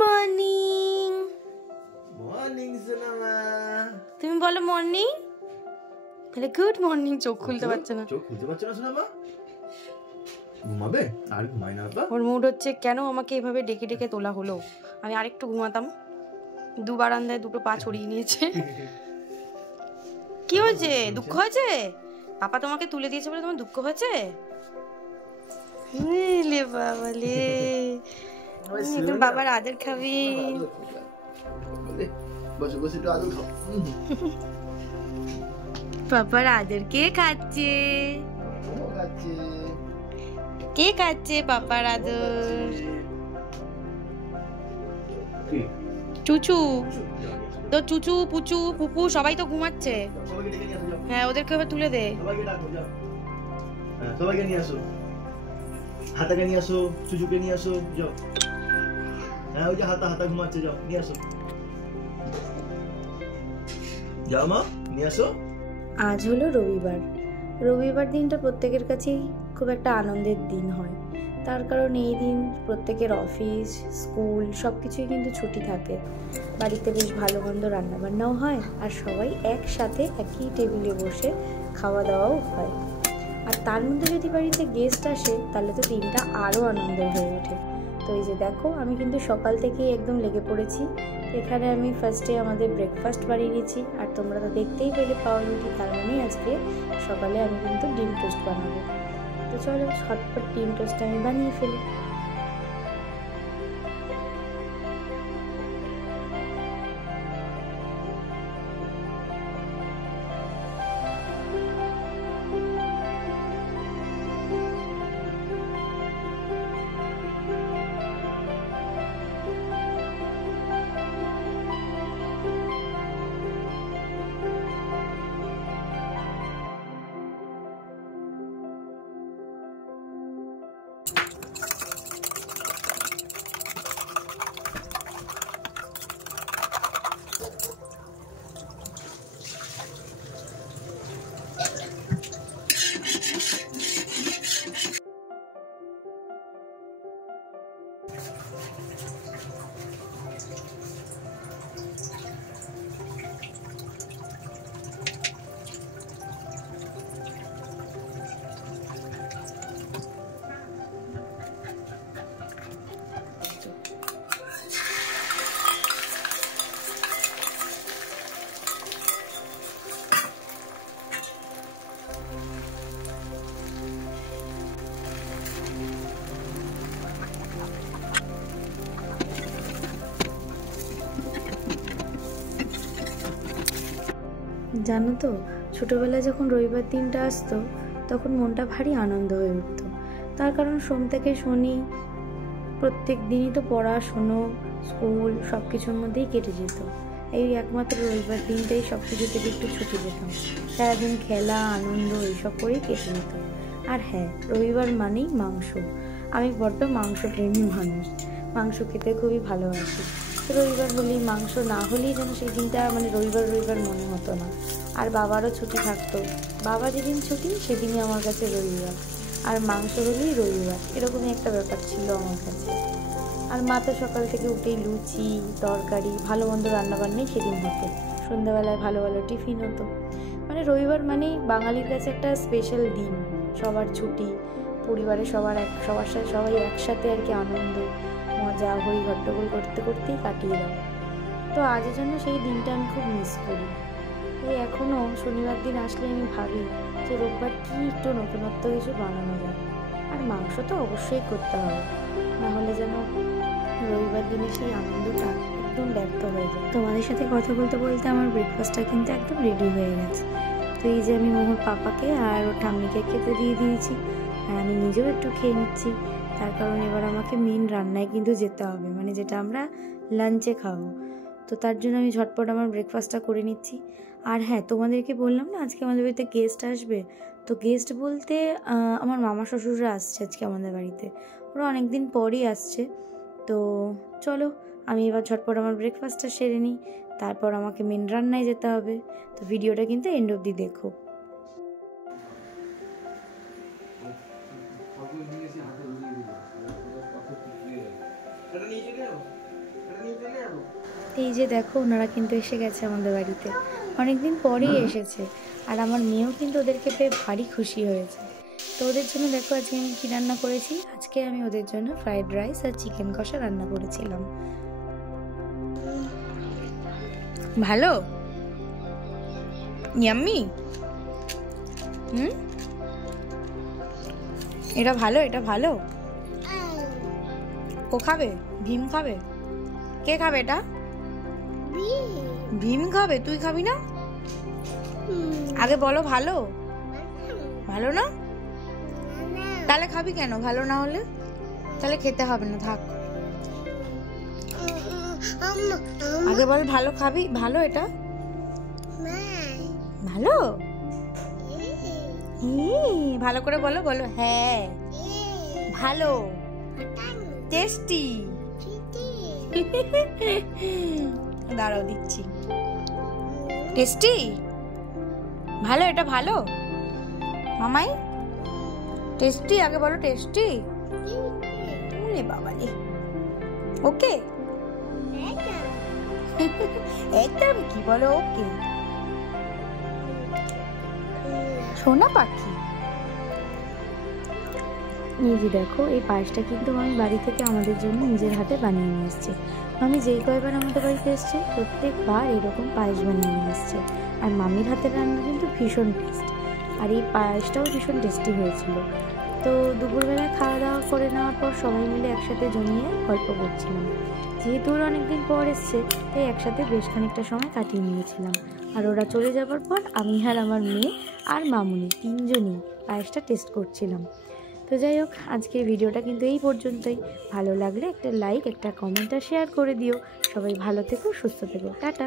Morning. Morning সোনামা। তুমি বলো মর্নিং। তাহলে গুড মর্নিং। চোখ খুলতে পারছে না। চোখ খুলতে পারছে না সোনামা। ঘুমাবে? আর ঘুমাই না বাবা। ওর মুড হচ্ছে কেন আমাকে এভাবে ডেকে ডেকে তোলা হলো। আমি আরেকটু ঘুমাতাম। বারান্দায় দুটো পা ছড়িয়ে নিয়েছে। কি হয়েছে? দুঃখ হয়েছে? পাপা তোমাকে তুলে দিয়েছে বলে তোমার দুঃখ হয়েছে? লে বাবা লে, তোর বাবার আদর খাবি। বসে বসে একটু আদর খাও। পাপার আদর কে খাচ্ছে? কে খাচ্ছে পাপার আদর? চুচু তো, চুচু পুচু পুপু সবাই তো ঘুমাচ্ছে। হ্যাঁ, ওদেরকে এবার তুলে দে। সবাইকে নিয়ে আসো, হাতাকে নিয়ে আসো, চুচুকে নিয়ে আসো, যাও। হ্যাঁ, ওই যে হাতা হাতা ঘুমাচ্ছে, যাও নিয়ে আসো। যাও মা, নিয়ে আসো। আজ হলো রবিবার। রবিবার দিনটা প্রত্যেকের কাছেই খুব একটা আনন্দের দিন হয়। তার কারণ এই দিন প্রত্যেকের অফিস, স্কুল সব কিছুই কিন্তু ছুটি থাকে। বাড়িতে বেশ ভালো মন্দ রান্নাবান্নাও হয়, আর সবাই একসাথে একই টেবিলে বসে খাওয়া দাওয়াও হয়। আর তার মধ্যে যদি বাড়িতে গেস্ট আসে তাহলে তো দিনটা আরও আনন্দের হয়ে ওঠে। তো এই যে দেখো, আমি কিন্তু সকাল থেকেই একদম লেগে পড়েছি। এখানে আমি ফার্স্টে আমাদের ব্রেকফাস্ট বানিয়ে নিয়েছি, আর তোমরা তো দেখতেই পেলে পাউরুটি, তার মানে আজকে সকালে আমি কিন্তু ডিম টোস্ট বানাবো। তো চলো ঝটপট ডিম টোস্ট আমি বানিয়ে ফেলি। জানো তো, ছোটোবেলায় যখন রবিবার দিনটা আসতো তখন মনটা ভারী আনন্দ হয়ে উঠতো। তার কারণ সোম থেকে শনি প্রত্যেক দিনই তো পড়াশুনো, স্কুল সব কিছুর মধ্যেই কেটে যেত। এই একমাত্র রবিবার দিনটাই সব কিছু থেকে একটু ছুটি পেতাম। সারাদিন খেলা আনন্দ এইসব করেই কেটে যেত। আর হ্যাঁ, রবিবার মানেই মাংস। আমি বড্ড মাংস প্রেমী মানুষ, মাংস খেতে খুবই ভালোবাসি। রবিবার হলেই মাংস না হলেই যেন সেই দিনটা মানে রবিবার রবিবার মনে হতো না। আর বাবারও ছুটি থাকতো, বাবা যেদিন ছুটি সেদিনই আমার কাছে রবিবার, আর মাংস হলেই রবিবার, এরকমই একটা ব্যাপার ছিল আমার কাছে। আর মা তো সকাল থেকে উঠেই লুচি তরকারি ভালো মন্দ রান্নাবান্নাই সেদিন হতো। সন্ধ্যাবেলায় ভালো ভালো টিফিন হতো। মানে রবিবার মানেই বাঙালির কাছে একটা স্পেশাল দিন। সবার ছুটি, পরিবারে সবার সাথে সবাই একসাথে আর কি আনন্দ মজা হই হট্টগোল করতে করতেই কাটিয়ে দাও। তো আজের জন্য সেই দিনটা আমি খুব মিস করি। এই এখনও শনিবার দিন আসলে আমি ভাবি যে রোববার কি একটু নতুনত্ব কিছু বানানো যায়। আর মাংস তো অবশ্যই করতে হবে, নাহলে যেন রবিবার দিনে সেই আনন্দটা একদম ব্যর্থ হয়ে যায়। তোমাদের সাথে কথা বলতে বলতে আমার ব্রেকফাস্টটা কিন্তু একদম রেডি হয়ে গেছে। তো এই যে আমি মোহর পাপাকে আর ওর ঠাম্মিকে খেতে দিয়ে দিয়েছি, আর আমি নিজেও একটু খেয়ে নিচ্ছি। তার কারণ এবার আমাকে মেন রান্নায় কিন্তু যেতে হবে, মানে যেটা আমরা লাঞ্চে খাবো। তো তার জন্য আমি ঝটপট আমার ব্রেকফাস্টটা করে নিচ্ছি। আর হ্যাঁ, তোমাদেরকে বললাম না আজকে আমাদের বাড়িতে গেস্ট আসবে। তো গেস্ট বলতে আমার মামা শ্বশুররা আসছে আজকে আমাদের বাড়িতে। ওরা অনেক দিন পরই আসছে। তো চলো আমি এবার ঝটপট আমার ব্রেকফাস্টটা সেরে নিই, তারপর আমাকে মেন রান্নায় যেতে হবে। তো ভিডিওটা কিন্তু এন্ড অবধি দেখো। এই যে দেখো ওনারা কিন্তু এসে গেছে আমাদের বাড়িতে, অনেকদিন পরেই এসেছে। আর আমার মেয়েও কিন্তু ওদেরকে পেয়ে ভারী খুশি হয়েছে। তো ওদের জন্য দেখো আজকে আমি কী রান্না করেছি। আজকে আমি ওদের জন্য ফ্রাইড রাইস আর চিকেন কষা রান্না করেছিলাম। ভালো, ইয়াম্মি। এটা ভালো, এটা ভালো। ও খাবে? ভীম খাবে? কে খাবে এটা? ভীম খাবে, তুই খাবি না? আগে বলো ভালো। ভালো না? তাহলে খাবি কেন? ভালো না হলে তাহলে খেতে হবে না, থাক। আগে বল ভালো খাবি? ভালো এটা? ভালো? ভালো করে বলো, বলো হ্যাঁ ভালো, টেস্টি। দাঁড়াও দিচ্ছি। টেস্টি, ভালো, এটা ভালো মামাই? টেস্টি, আগে বলো টেস্টি। ওরে বাবা রে, ওকে। একদম কি বলো ওকে? সোনা পাখি। এই যে দেখো এই পায়েসটা কিন্তু আমি বাড়ি থেকে আমাদের জন্য নিজের হাতে বানিয়ে নিয়ে এসেছি। আমি যেই কয়বার আমাদের বাড়িতে এসছে প্রত্যেকবার এরকম পায়েস বানিয়ে নিয়ে এসছে। আর মামির হাতের রান্না কিন্তু ভীষণ টেস্ট, আর এই পায়েসটাও ভীষণ টেস্টি হয়েছিল। তো দুপুরবেলায় খাওয়া দাওয়া করে নেওয়ার পর সবাই মিলে একসাথে জমিয়ে গল্প করছিলাম। যেহেতু ওরা অনেকদিন পর এসছে তাই একসাথে বেশ খানিকটা সময় কাটিয়ে নিয়েছিলাম। আর ওরা চলে যাবার পর আমি আর আমার মেয়ে আর মামুনি তিনজনই পায়েসটা টেস্ট করছিলাম। তো যাই হোক, আজকের ভিডিওটা কিন্তু এই পর্যন্তই। ভালো লাগলে একটা লাইক, একটা কমেন্ট আর শেয়ার করে দিও। সবাই ভালো থেকো, সুস্থ থেকো, টাটা।